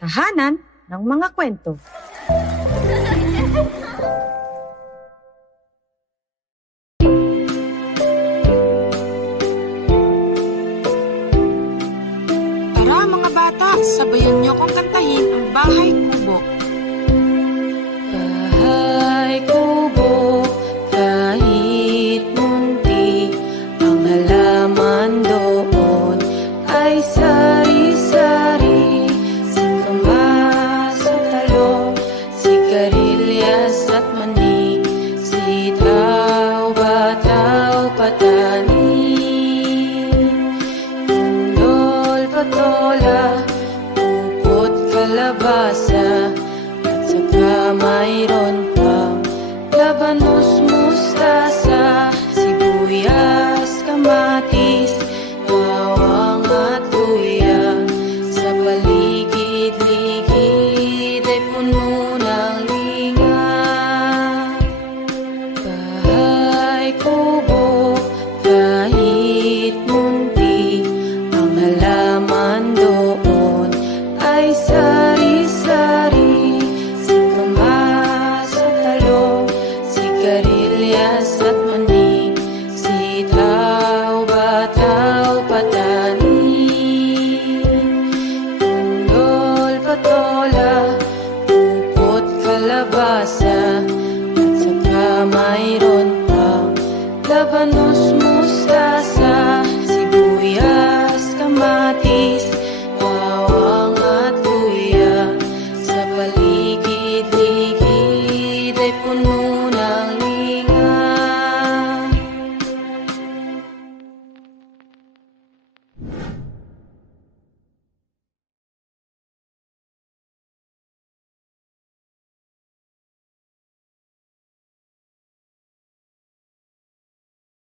Tahanan ng mga kwento. Tara mga bata, sabayan niyo kong kantahin ang Bahay Kubo. Bahay kubo, kahit munti, ang halaman doon ay sari-sari. Singkamas at talong, sigarilyas at mani, sitaw, bataw, patani, tundol, patola, upot, kalabasa, at saka mayroon pang labanos, mustasa, sibuyas, kamatis, bawang at luya. Sa paligid-ligid ay puno ng linga. Bahay kubo, kahit munti, ang halaman doon ay sa